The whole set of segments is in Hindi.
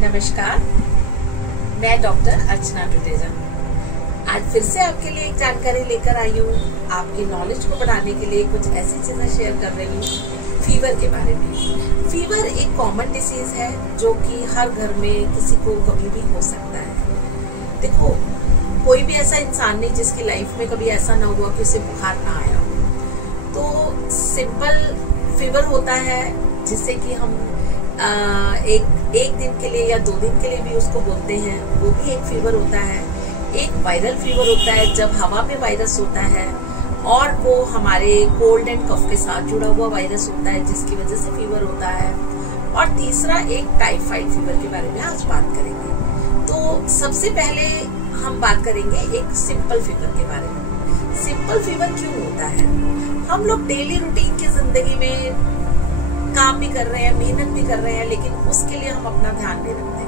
नमस्कार, मैं डॉक्टर अर्चना टुटेजा आज फिर से आपके लिए एक जानकारी लेकर आई हूँ। आपकी नॉलेज को बढ़ाने के लिए कुछ ऐसी चीजें शेयर कर रही हूँ फीवर के बारे में। फीवर एक कॉमन डिसीज है जो कि हर घर में किसी को कभी भी हो सकता है। देखो, कोई भी ऐसा इंसान नहीं जिसकी लाइफ में कभी ऐसा ना हुआ कि उसे बुखार ना आया हो। तो सिंपल फीवर होता है जिससे कि हम एक दिन के लिए या 2 दिन के लिए भी उसको बोलते हैं, वो भी एक फीवर होता है। एक वायरल फीवर होता है जब हवा में वायरस होता है और वो हमारे कोल्ड एंड कफ के साथ जुड़ा हुआ वायरस होता है जिसकी वजह से फीवर होता है। और तीसरा एक टाइफाइड फीवर के बारे में आज बात करेंगे। तो सबसे पहले हम बात करेंगे एक सिंपल फीवर के बारे में। सिंपल फीवर क्यों होता है? हम लोग डेली रूटीन की जिंदगी में काम भी कर रहे हैं, मेहनत भी कर रहे हैं, लेकिन उसके लिए हम अपना ध्यान नहीं रखते,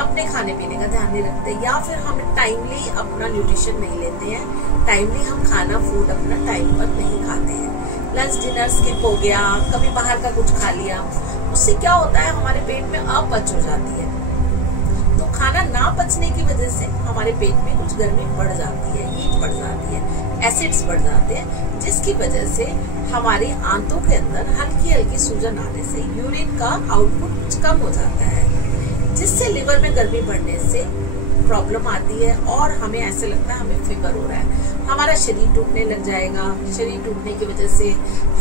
अपने खाने पीने का ध्यान नहीं रखते, या फिर हम टाइमली अपना न्यूट्रिशन नहीं लेते हैं, टाइमली हम खाना फूड अपना टाइम पर नहीं खाते हैं। लंच डिनर स्किप हो गया, कभी बाहर का कुछ खा लिया, उससे क्या होता है हमारे पेट में अपच हो जाती है। तो खाना ना पचने की वजह से हमारे पेट में कुछ गर्मी बढ़ जाती है, हीट बढ़ जाती है, एसिड्स बढ़ जाते हैं, जिसकी वजह से हमारी आंतों के अंदर हल्की हल्की सूजन आने से यूरिन का आउटपुट कुछ कम हो जाता है, जिससे लिवर में गर्मी बढ़ने से प्रॉब्लम आती है और हमें ऐसे लगता है हमें फीवर हो रहा है, हमारा शरीर टूटने लग जाएगा। शरीर टूटने की वजह से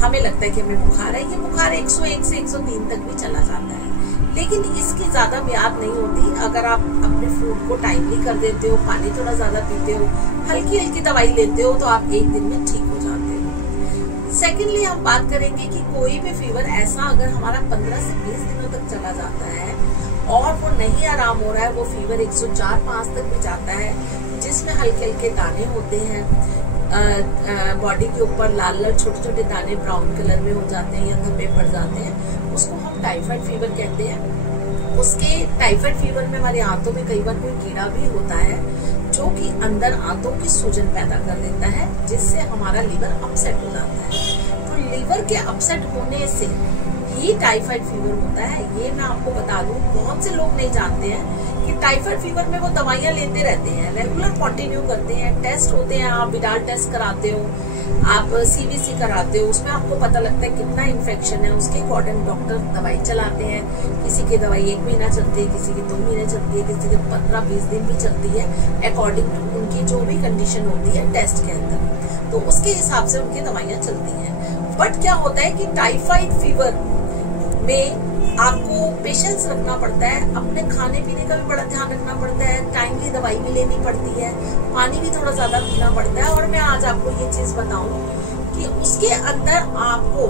हमें लगता है कि हमें बुखार है। ये बुखार 101 से 103 तक भी चला जाता है, लेकिन इसकी ज्यादा ब्याद नहीं होती अगर आप अपने फूड को टाइमली कर देते हो, पानी थोड़ा ज्यादा पीते हो, हल्की हल्की दवाई लेते हो, तो आप एक दिन में ठीक हो जाते हो। सेकेंडली हम बात करेंगे कि कोई भी फीवर ऐसा अगर हमारा 15 से 20 दिनों तक चला जाता है और वो नहीं आराम हो रहा है, वो फीवर 104-5 तक भी जाता है, जिसमें हल्के हल्के दाने होते हैं बॉडी के ऊपर, लाल लाल छोटे छोटे दाने ब्राउन कलर में हो जाते हैं या धब्बे पड़ जाते हैं, उसको हम टाइफाइड फीवर कहते हैं। उसके टाइफाइड फीवर में हमारी आंतों में कई बार कोई कीड़ा भी होता है जो कि अंदर आंतों की सूजन पैदा कर देता है, जिससे हमारा लीवर अपसेट हो जाता है। तो लीवर के अपसेट होने से ही टाइफाइड फीवर होता है। ये मैं आपको बता दूं, बहुत से लोग नहीं जानते हैं कि टाइफाइड फीवर में वो दवाइयां लेते रहते हैं, रेगुलर कंटिन्यू करते हैं, टेस्ट होते हैं, आप विडाल टेस्ट कराते हो, आप सीबीसी कराते हो, उसमें आपको पता लगता है कितना इन्फेक्शन है, उसके अकॉर्डिंग डॉक्टर दवाई चलाते हैं। किसी की दवाई 1 महीना चलती है, किसी की 2 महीने चलती है, किसी की 15-20 दिन भी चलती है, अकॉर्डिंग टू उनकी जो भी कंडीशन होती है टेस्ट के अंदर, तो उसके हिसाब से उनकी दवाइयां चलती हैं। बट क्या होता है कि टाइफाइड फीवर में आपको पेशेंस रखना पड़ता है, अपने खाने पीने का भी बड़ा ध्यान रखना पड़ता है, टाइमली दवाई भी लेनी पड़ती है, पानी भी थोड़ा ज्यादा पीना पड़ता है। और मैं आज आपको ये चीज बताऊं कि उसके अंदर आपको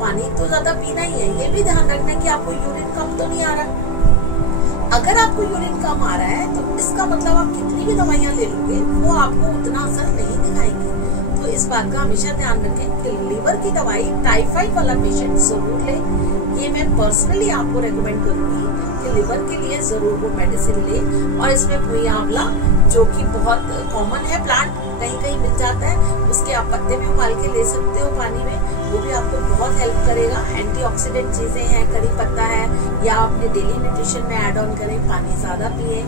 पानी तो ज्यादा पीना ही है, ये भी ध्यान रखना है कि आपको यूरिन कम तो नहीं आ रहा। अगर आपको यूरिन कम आ रहा है तो इसका मतलब आप कितनी भी दवाइयां ले लोगे वो आपको उतना असर नहीं दिखाएंगे। तो इस बात का हमेशा ध्यान रखें कि लीवर की दवाई टाइफाइड वाला पेशेंट जरूर ले। ये मैं पर्सनली आपको रेकमेंड करूंगी कि लिवर के लिए जरूर वो मेडिसिन ले। और इसमें भुइयां आंवला, जो कि बहुत कॉमन है प्लांट, कहीं कहीं मिल जाता है, उसके आप पत्ते भी उबाल के ले सकते हो पानी में, वो भी आपको बहुत हेल्प करेगा। एंटीऑक्सीडेंट चीजें हैं, करी पत्ता है, या अपने डेली न्यूट्रिशन में ऐड ऑन करें, पानी ज्यादा पिए।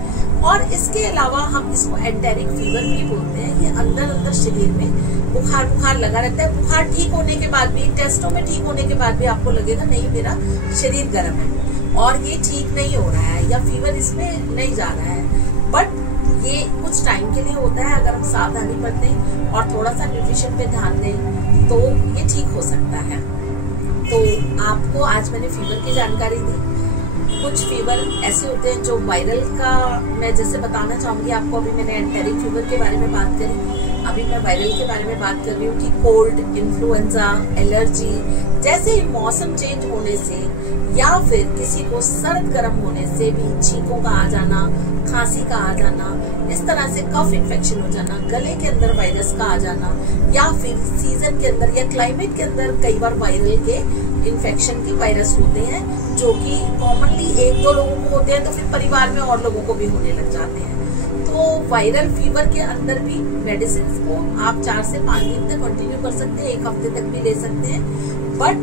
और इसके अलावा हम इसको एंटेरिक फीवर भी बोलते हैं। ये अंदर अंदर शरीर में बुखार लगा रहता है। बुखार ठीक होने के बाद भी, टेस्टों में ठीक होने के बाद भी आपको लगेगा नहीं मेरा शरीर गर्म है और ये ठीक नहीं हो रहा है या फीवर इसमें नहीं जा रहा है। बट ये कुछ टाइम के लिए होता है, अगर हम सावधानी बरतें और थोड़ा सा न्यूट्रिशन पे ध्यान दें तो ये ठीक हो सकता है। तो आपको आज मैंने फीवर की जानकारी दी। कुछ फीवर ऐसे होते हैं जो वायरल का मैं जैसे बताना चाहूंगी आपको। अभी मैंने एंटेरिक फीवर के बारे में बात करी, अभी मैं वायरल के बारे में बात कर रही हूँ कि कोल्ड, इन्फ्लुएंजा, एलर्जी जैसे ही मौसम चेंज होने से या फिर किसी को सर्द गर्म होने से भी छींकों का आ जाना, खांसी का आ जाना, इस तरह से कफ इन्फेक्शन हो जाना, गले के अंदर वायरस का आ जाना, या फिर सीजन के अंदर या क्लाइमेट के अंदर कई बार वायरल के इन्फेक्शन के वायरस होते हैं जो कि कॉमनली 1-2 लोगों को होते हैं, तो फिर परिवार में और लोगों को भी होने लग जाते हैं। तो वायरल फीवर के अंदर भी मेडिसिन को आप 4 से 5 दिन तक कंटिन्यू कर सकते हैं, 1 हफ्ते तक भी ले सकते हैं। बट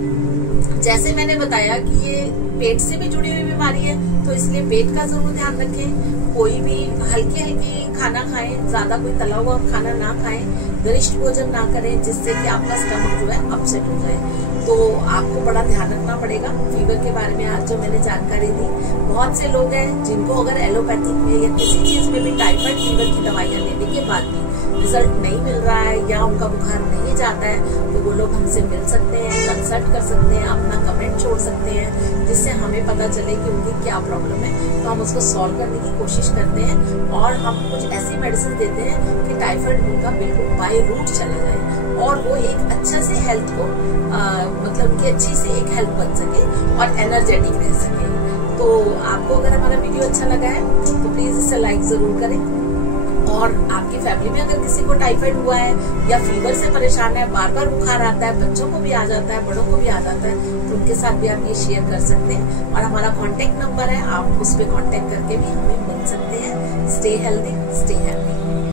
जैसे मैंने बताया कि ये पेट से भी जुड़ी हुई बीमारी है, तो इसलिए पेट का जरूर ध्यान रखें। कोई भी हल्की हल्की खाना खाएं, ज्यादा कोई तला हुआ खाना ना खाएं, गरिष्ठ भोजन ना करें जिससे कि आपका स्टमक जो है अपसेट हो जाए। तो आपको बड़ा ध्यान रखना पड़ेगा। फीवर के बारे में आज जो मैंने जानकारी दी, बहुत से लोग हैं जिनको अगर एलोपैथिक में या किसी चीज में भी टाइफाइड फीवर की दवाइयां लेने के बाद भी रिजल्ट नहीं मिल रहा है या उनका बुखार नहीं जाता है, तो वो लोग हमसे मिल सकते हैं, कंसल्ट कर सकते हैं, अपना कमेंट छोड़ सकते हैं, जिससे हमें पता चले कि उनकी क्या प्रॉब्लम है, तो हम उसको सॉल्व करने की कोशिश करते हैं। और हम कुछ ऐसी मेडिसिन देते हैं कि टाइफाइड उनका बिल्कुल बाय रूट चला जाए और वो एक अच्छा से हेल्थ को मतलब उनकी अच्छी से एक हेल्थ बन सके और एनर्जेटिक रह सके। तो आपको अगर हमारा वीडियो अच्छा लगा है तो प्लीज इसे लाइक जरूर करें। और आपकी फैमिली में अगर किसी को टाइफाइड हुआ है या फीवर से परेशान है, बार बार बुखार आता है, बच्चों को भी आ जाता है, बड़ों को भी आ जाता है, तो उनके साथ भी आप ये शेयर कर सकते हैं। और हमारा कांटेक्ट नंबर है, आप उस पर कांटेक्ट करके भी हमें मिल सकते हैं। Stay healthy, stay happy.